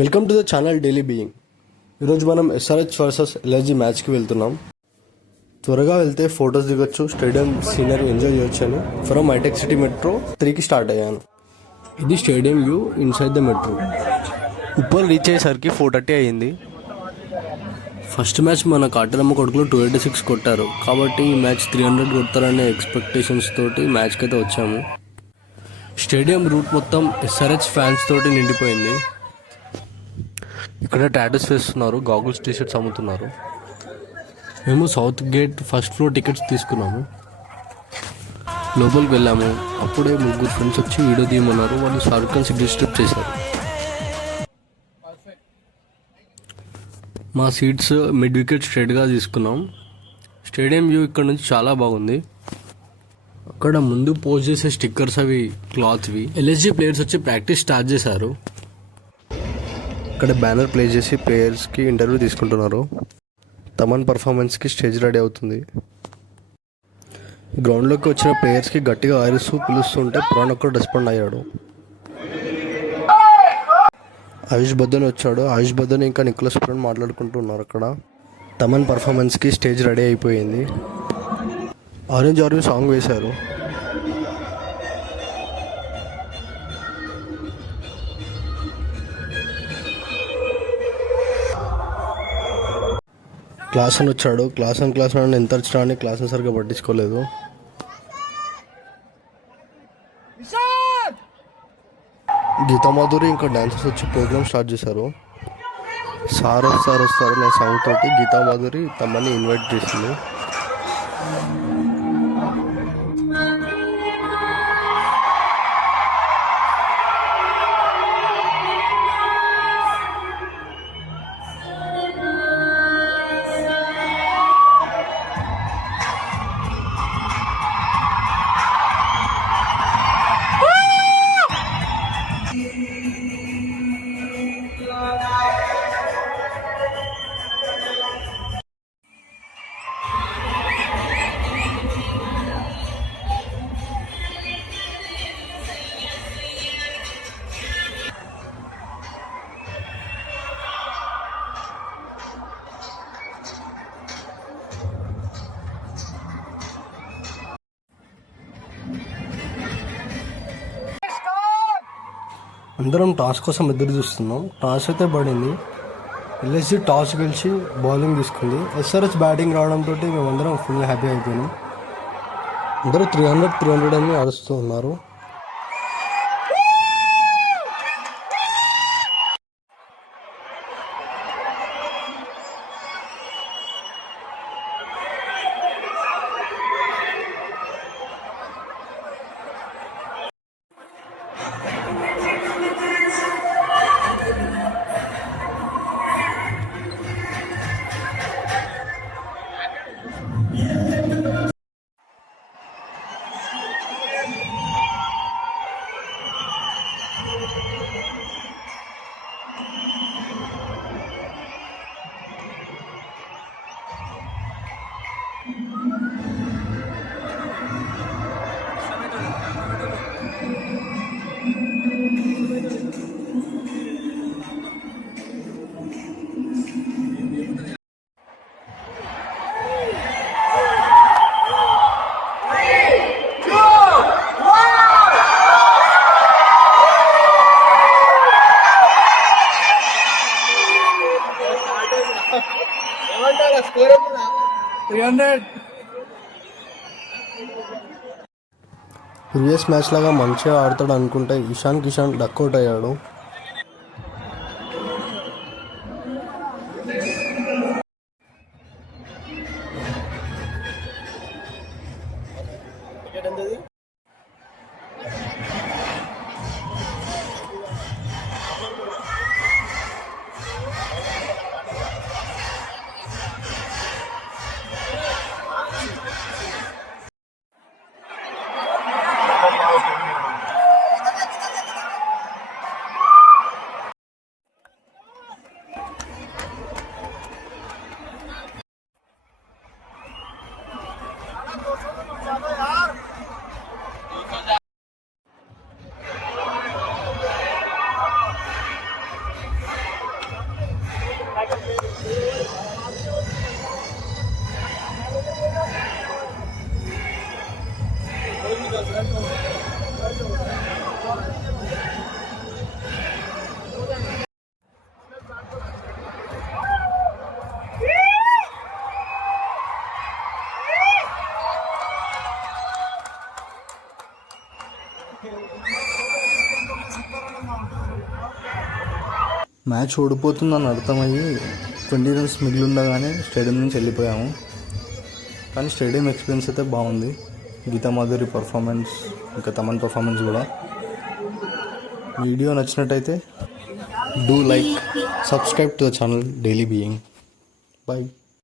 Welcome to the channel daily being. ఈరోజు మనం SRH versus LSG మ్యాచ్కి వెళ్తున్నాం. త్వరగా వెళ్తే ఫొటోస్ దిగొచ్చు, స్టేడియం సీనరీ ఎంజాయ్ చేయొచ్చు అని ఫ్రమ్ హైటెక్ సిటీ మెట్రో 3కి స్టార్ట్ అయ్యాను. ఇది stadium view inside the metro. Uppal reach అయ్యేసరికి 4:30 అయ్యింది. ఫస్ట్ మ్యాచ్ మన కాటరమ్మ కొడుకులు 286 కొట్టారు కాబట్టి ఈ మ్యాచ్ 300 కొడతారనే ఎక్స్పెక్టేషన్స్ తోటి మ్యాచ్కి అయితే వచ్చాము. స్టేడియం రూట్ మొత్తం ఎస్ఆర్హెచ్ ఫ్యాన్స్ తోటి నిండిపోయింది. ఇక్కడ టాటూస్ వేస్తున్నారు, గాగుల్స్ టీషర్ట్స్ అమ్ముతున్నారు. మేము south gate first floor tickets తీసుకున్నాము. లోపలికి వెళ్ళాము. అప్పుడే ముగ్గురు ఫ్రెండ్స్ వచ్చి వీడియో తీయమన్నారు. వాళ్ళు సర్కిల్స్ డిస్టర్బ్ చేశారు. మా సీట్స్ మిడ్ వికెట్ స్ట్రైట్గా తీసుకున్నాం. స్టేడియం వ్యూ ఇక్కడ నుంచి చాలా బాగుంది. అక్కడ ముందు పోస్ట్ చేసే స్టిక్కర్స్ అవి క్లాత్వి. ఎల్ఎస్జీ ప్లేయర్స్ వచ్చి ప్రాక్టీస్ స్టార్ట్ చేశారు. ఇక్కడ బ్యానర్ ప్లే చేసి ప్లేయర్స్కి ఇంటర్వ్యూ తీసుకుంటున్నారు. తమన్ పర్ఫార్మెన్స్కి స్టేజ్ రెడీ అవుతుంది. గ్రౌండ్లోకి వచ్చిన ప్లేయర్స్కి గట్టిగా అరుస్తూ పిలుస్తుంటే పురాణ్ ఒక్కడు రెస్పాండ్ అయ్యాడు. ఆయుష్ బద్దన్ వచ్చాడు. ఆయుష్ బద్దన్ ఇంకా నికోలస్ పురాణ్ మాట్లాడుకుంటున్నారు. అక్కడ తమన్ పర్ఫార్మెన్స్కి స్టేజ్ రెడీ అయిపోయింది. ఆరెంజ్ ఆరెంజ్ సాంగ్ వేశారు. క్లాస్ అని వచ్చాడు. క్లాస్ అని ఎంత వచ్చినా అని క్లాస్ని సరిగ్గా పట్టించుకోలేదు. గీతామాధురి ఇంకా డాన్సర్స్ వచ్చి ప్రోగ్రామ్ స్టార్ట్ చేశారు. సార్ వస్తారు అనే సాంగ్ తోటి గీతామాధురి తమని ఇన్వైట్ చేసింది. అందరం టాస్ కోసం ఎదురు చూస్తున్నాం. టాస్ అయితే పడింది. ఎల్ఎస్జీ టాస్ గెలిచి బౌలింగ్ తీసుకుంది. ఎస్ఆర్హెచ్ బ్యాటింగ్ రావడంతో మేమందరం ఫుల్ హ్యాపీ అయిపోయినాం. అందరూ 300 అని అరుస్తూ ఉన్నారు. ప్రీవియస్ మ్యాచ్ లాగా మంచిగా ఆడతాడు అనుకుంటే ఇషాన్ కిషాన్ డక్అవుట్ అయ్యాడు. మ్యాచ్ ఓడిపోతుందని అర్థమయ్యి 20 రన్స్ మిగిలి ఉండగానే స్టేడియం నుంచి వెళ్ళిపోయాము. కానీ స్టేడియం ఎక్స్పీరియన్స్ అయితే బాగుంది. గీతా మాధురి పర్ఫార్మెన్స్, ఇంకా తమన్ పర్ఫార్మెన్స్ కూడా. వీడియో నచ్చినట్టయితే do like, subscribe to the channel daily being. Bye.